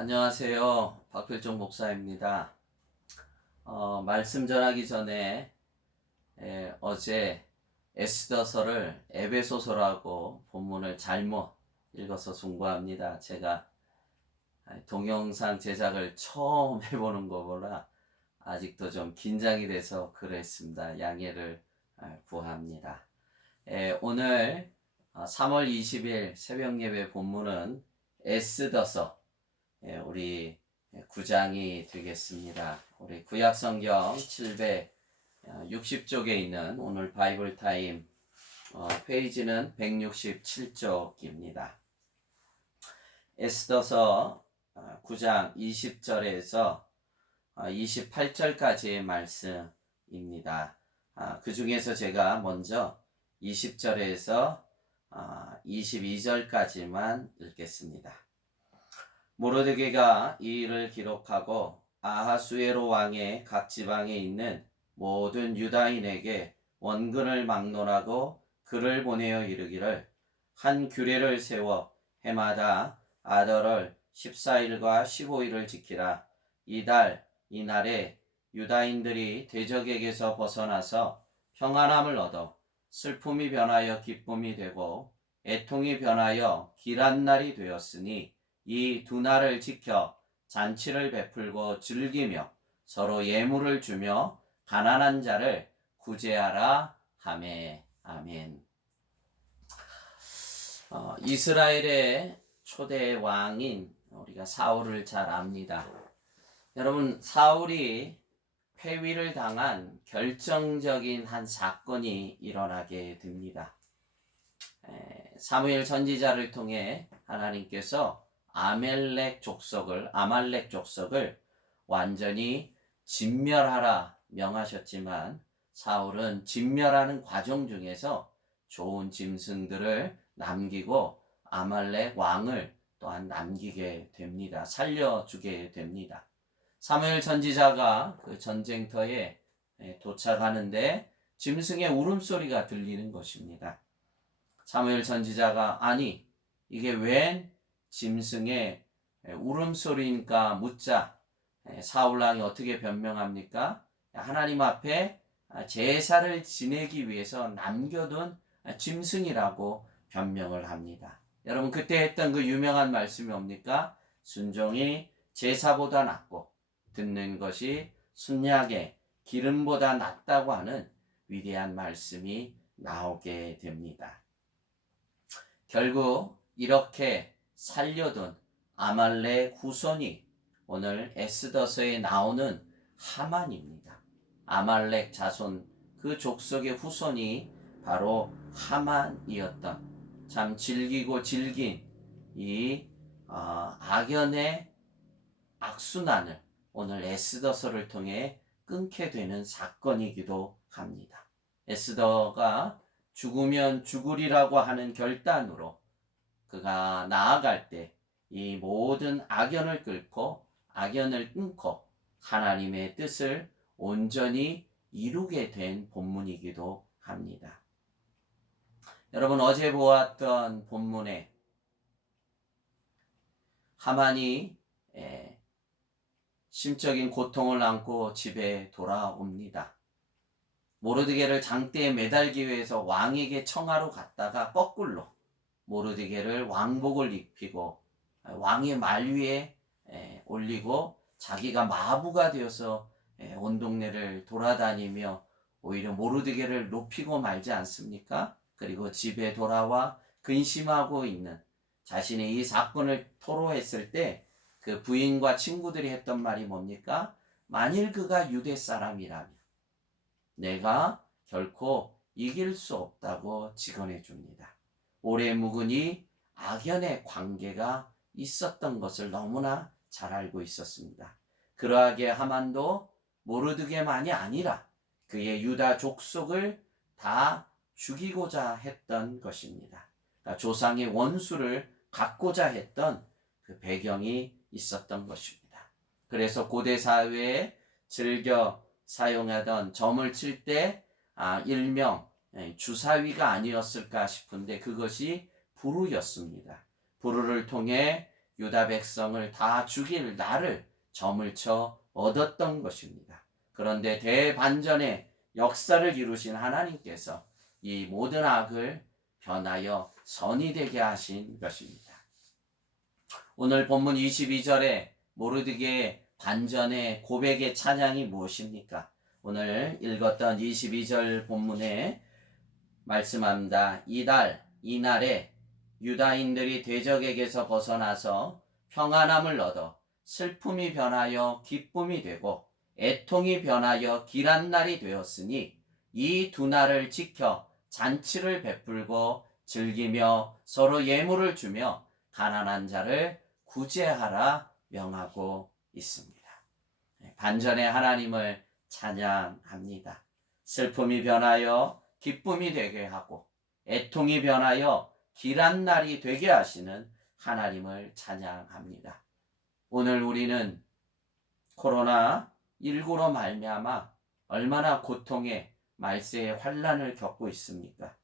안녕하세요. 박필종 목사입니다. 말씀 전하기 전에 어제 에스더서를 에베소서라고 본문을 잘못 읽어서 송구합니다. 제가 동영상 제작을 처음 해보는 거보라 아직도 좀 긴장이 돼서 그랬습니다. 양해를 구합니다. 오늘 3월 20일 새벽 예배 본문은 에스더서 우리 9장이 되겠습니다. 우리 구약성경 760쪽에 있는 오늘 바이블 타임 페이지는 167쪽입니다. 에스더서 9장 20절에서 28절까지의 말씀입니다. 그 중에서 제가 먼저 20절에서 22절까지만 읽겠습니다. 모르드게가 이 일을 기록하고 아하수에로 왕의 각 지방에 있는 모든 유다인에게 원근을 막론하고 글을 보내어 이르기를 한 규례를 세워 해마다 아달월 14일과 15일을 지키라. 이달 이날에 유다인들이 대적에게서 벗어나서 평안함을 얻어 슬픔이 변하여 기쁨이 되고 애통이 변하여 길한 날이 되었으니 이 두 날을 지켜 잔치를 베풀고 즐기며 서로 예물을 주며 가난한 자를 구제하라 하매. 아멘. 이스라엘의 초대 왕인 우리가 사울을 잘 압니다. 여러분, 사울이 폐위를 당한 결정적인 한 사건이 일어나게 됩니다. 사무엘 선지자를 통해 하나님께서 아말렉 족속을 완전히 진멸하라 명하셨지만 사울은 진멸하는 과정 중에서 좋은 짐승들을 남기고 아말렉 왕을 또한 남기게 됩니다. 살려주게 됩니다. 사무엘 선지자가 그 전쟁터에 도착하는데 짐승의 울음소리가 들리는 것입니다. 사무엘 선지자가 아니 이게 웬 짐승의 울음소리니까 묻자. 사울왕이 어떻게 변명합니까? 하나님 앞에 제사를 지내기 위해서 남겨둔 짐승이라고 변명을 합니다. 여러분 그때 했던 그 유명한 말씀이 뭡니까? 순종이 제사보다 낫고 듣는 것이 순약의 기름보다 낫다고 하는 위대한 말씀이 나오게 됩니다. 결국 이렇게 살려둔 아말렉 후손이 오늘 에스더서에 나오는 하만입니다. 아말렉 자손 그 족속의 후손이 바로 하만이었던 참 질기고 질긴 이 악연의 악순환을 오늘 에스더서를 통해 끊게 되는 사건이기도 합니다. 에스더가 죽으면 죽으리라고 하는 결단으로 그가 나아갈 때 이 모든 악연을 끊고 하나님의 뜻을 온전히 이루게 된 본문이기도 합니다. 여러분 어제 보았던 본문에 하만이 심적인 고통을 안고 집에 돌아옵니다. 모르드게를 장대에 매달기 위해서 왕에게 청하러 갔다가 거꾸로 모르드게를 왕복을 입히고 왕의 말 위에 올리고 자기가 마부가 되어서 온 동네를 돌아다니며 오히려 모르드게를 높이고 말지 않습니까? 그리고 집에 돌아와 근심하고 있는 자신의 이 사건을 토로했을 때 그 부인과 친구들이 했던 말이 뭡니까? 만일 그가 유대 사람이라면 내가 결코 이길 수 없다고 직언해 줍니다. 오래 묵은 이 악연의 관계가 있었던 것을 너무나 잘 알고 있었습니다. 그러하게 하만도 모르드게만이 아니라 그의 유다 족속을 다 죽이고자 했던 것입니다. 그러니까 조상의 원수를 갚고자 했던 그 배경이 있었던 것입니다. 그래서 고대 사회에 즐겨 사용하던 점을 칠 때 일명 주사위가 아니었을까 싶은데 그것이 부르였습니다. 부르를 통해 유다 백성을 다 죽일 날을 점을 쳐 얻었던 것입니다. 그런데 대반전의 역사를 이루신 하나님께서 이 모든 악을 변하여 선이 되게 하신 것입니다. 오늘 본문 22절에 모르드게의 반전의 고백의 찬양이 무엇입니까? 오늘 읽었던 22절 본문에 말씀합니다. 이날에 유다인들이 대적에게서 벗어나서 평안함을 얻어 슬픔이 변하여 기쁨이 되고 애통이 변하여 길한 날이 되었으니 이 두 날을 지켜 잔치를 베풀고 즐기며 서로 예물을 주며 가난한 자를 구제하라 명하고 있습니다. 반전의 하나님을 찬양합니다. 슬픔이 변하여 기쁨이 되게 하고 애통이 변하여 길한 날이 되게 하시는 하나님을 찬양합니다. 오늘 우리는 코로나19로 말미암아 얼마나 고통의 말세의 환난을 겪고 있습니까?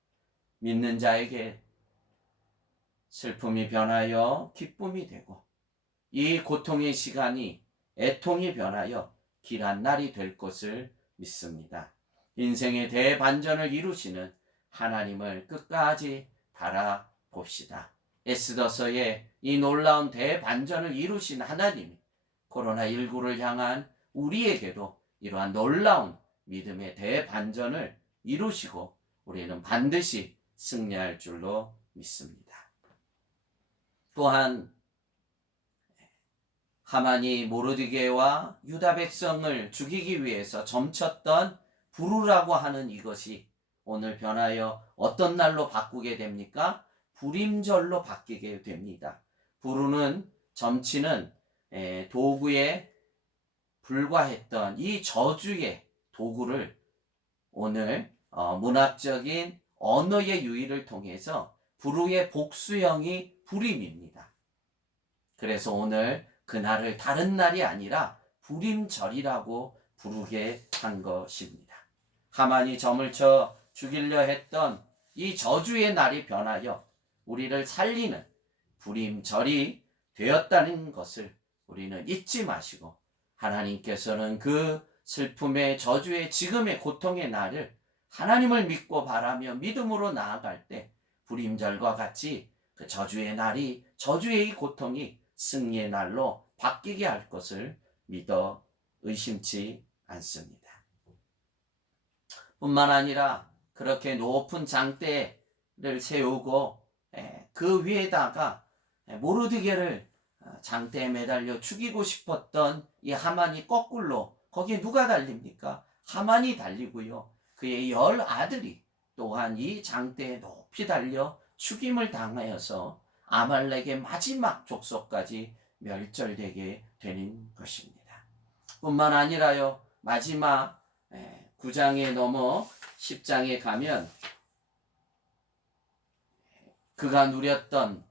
믿는 자에게 슬픔이 변하여 기쁨이 되고 이 고통의 시간이 애통이 변하여 길한 날이 될 것을 믿습니다. 인생의 대반전을 이루시는 하나님을 끝까지 바라봅시다. 에스더서의 이 놀라운 대반전을 이루신 하나님이 코로나19를 향한 우리에게도 이러한 놀라운 믿음의 대반전을 이루시고 우리는 반드시 승리할 줄로 믿습니다. 또한 하만이 모르드게와 유다 백성을 죽이기 위해서 점쳤던 부르라고 하는 이것이 오늘 변하여 어떤 날로 바꾸게 됩니까? 불임절로 바뀌게 됩니다. 부르는 점치는 도구에 불과했던 이 저주의 도구를 오늘 문학적인 언어의 유희를 통해서 부르의 복수형이 불임입니다. 그래서 오늘 그날을 다른 날이 아니라 불임절이라고 부르게 한 것입니다. 하만이 점을 쳐 죽이려 했던 이 저주의 날이 변하여 우리를 살리는 불임절이 되었다는 것을 우리는 잊지 마시고 하나님께서는 그 슬픔의 저주의 지금의 고통의 날을 하나님을 믿고 바라며 믿음으로 나아갈 때 불임절과 같이 그 저주의 날이 저주의 고통이 승리의 날로 바뀌게 할 것을 믿어 의심치 않습니다. 뿐만 아니라 그렇게 높은 장대를 세우고 그 위에다가 모르드게를 장대에 매달려 죽이고 싶었던 이 하만이 거꾸로 거기에 누가 달립니까? 하만이 달리고요. 그의 10 아들이 또한 이 장대에 높이 달려 죽임을 당하여서 아말렉의 마지막 족속까지 멸절되게 되는 것입니다. 뿐만 아니라요. 마지막 9장에 넘어 10장에 가면 그가 누렸던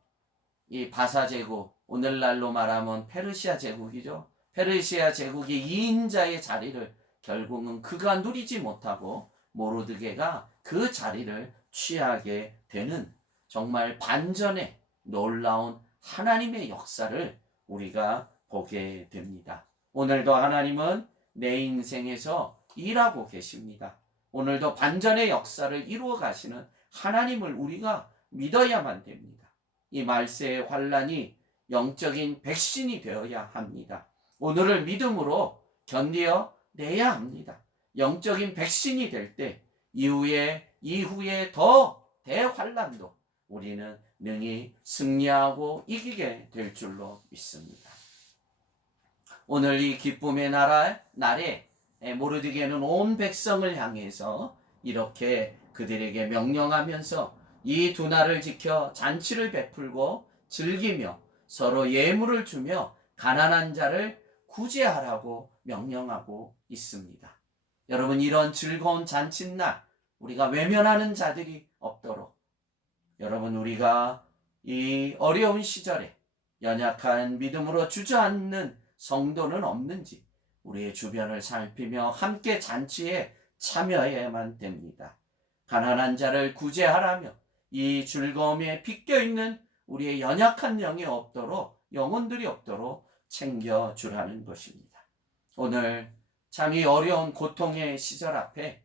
이 바사 제국, 오늘날로 말하면 페르시아 제국이죠. 페르시아 제국의 2인자의 자리를 결국은 그가 누리지 못하고 모르드게가 그 자리를 취하게 되는 정말 반전의 놀라운 하나님의 역사를 우리가 보게 됩니다. 오늘도 하나님은 내 인생에서 일하고 계십니다. 오늘도 반전의 역사를 이루어 가시는 하나님을 우리가 믿어야만 됩니다. 이 말세의 환난이 영적인 백신이 되어야 합니다. 오늘을 믿음으로 견디어 내야 합니다. 영적인 백신이 될 때 이후에 더 대환난도 우리는 능히 승리하고 이기게 될 줄로 믿습니다. 오늘 이 기쁨의 날에 모르드게는 온 백성을 향해서 이렇게 그들에게 명령하면서 이 두 날을 지켜 잔치를 베풀고 즐기며 서로 예물을 주며 가난한 자를 구제하라고 명령하고 있습니다. 여러분, 이런 즐거운 잔칫날 우리가 외면하는 자들이 없도록 여러분, 우리가 이 어려운 시절에 연약한 믿음으로 주저앉는 성도는 없는지 우리의 주변을 살피며 함께 잔치에 참여해야만 됩니다. 가난한 자를 구제하라며 이 즐거움에 빗겨있는 우리의 연약한 영이 없도록 영혼들이 없도록 챙겨주라는 것입니다. 오늘 참 이 어려운 고통의 시절 앞에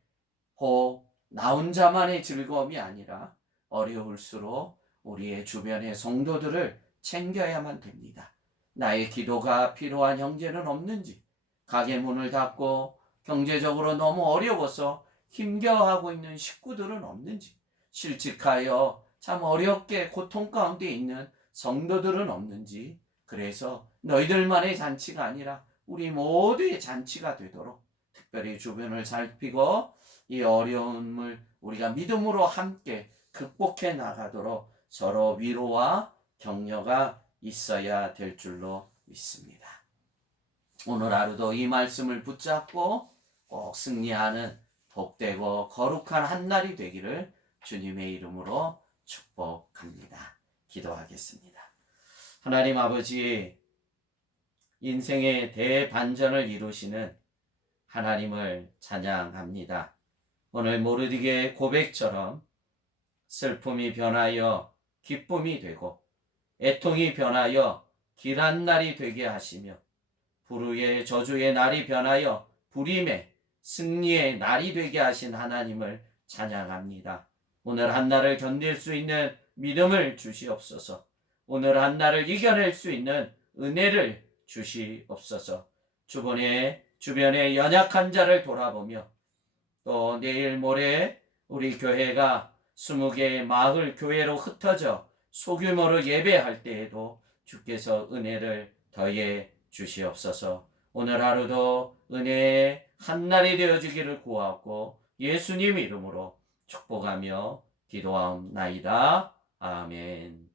나 혼자만의 즐거움이 아니라 어려울수록 우리의 주변의 성도들을 챙겨야만 됩니다. 나의 기도가 필요한 형제는 없는지, 가게 문을 닫고 경제적으로 너무 어려워서 힘겨워하고 있는 식구들은 없는지, 실직하여 참 어렵게 고통 가운데 있는 성도들은 없는지, 그래서 너희들만의 잔치가 아니라 우리 모두의 잔치가 되도록 특별히 주변을 살피고 이 어려움을 우리가 믿음으로 함께 극복해 나가도록 서로 위로와 격려가 있어야 될 줄로 믿습니다. 오늘 하루도 이 말씀을 붙잡고 꼭 승리하는 복되고 거룩한 한 날이 되기를 주님의 이름으로 축복합니다. 기도하겠습니다. 하나님 아버지, 인생의 대반전을 이루시는 하나님을 찬양합니다. 오늘 모르디게의 고백처럼 슬픔이 변하여 기쁨이 되고 애통이 변하여 길한 날이 되게 하시며 불의의 저주의 날이 변하여 불임의 승리의 날이 되게 하신 하나님을 찬양합니다. 오늘 한 날을 견딜 수 있는 믿음을 주시옵소서. 오늘 한 날을 이겨낼 수 있는 은혜를 주시옵소서. 주변에 연약한 자를 돌아보며 또 내일 모레 우리 교회가 20개의 마을 교회로 흩어져 소규모로 예배할 때에도 주께서 은혜를 더해 주시옵소서. 오늘 하루도 은혜의 한날이 되어주기를 구하고 예수님 이름으로 축복하며 기도하옵나이다. 아멘.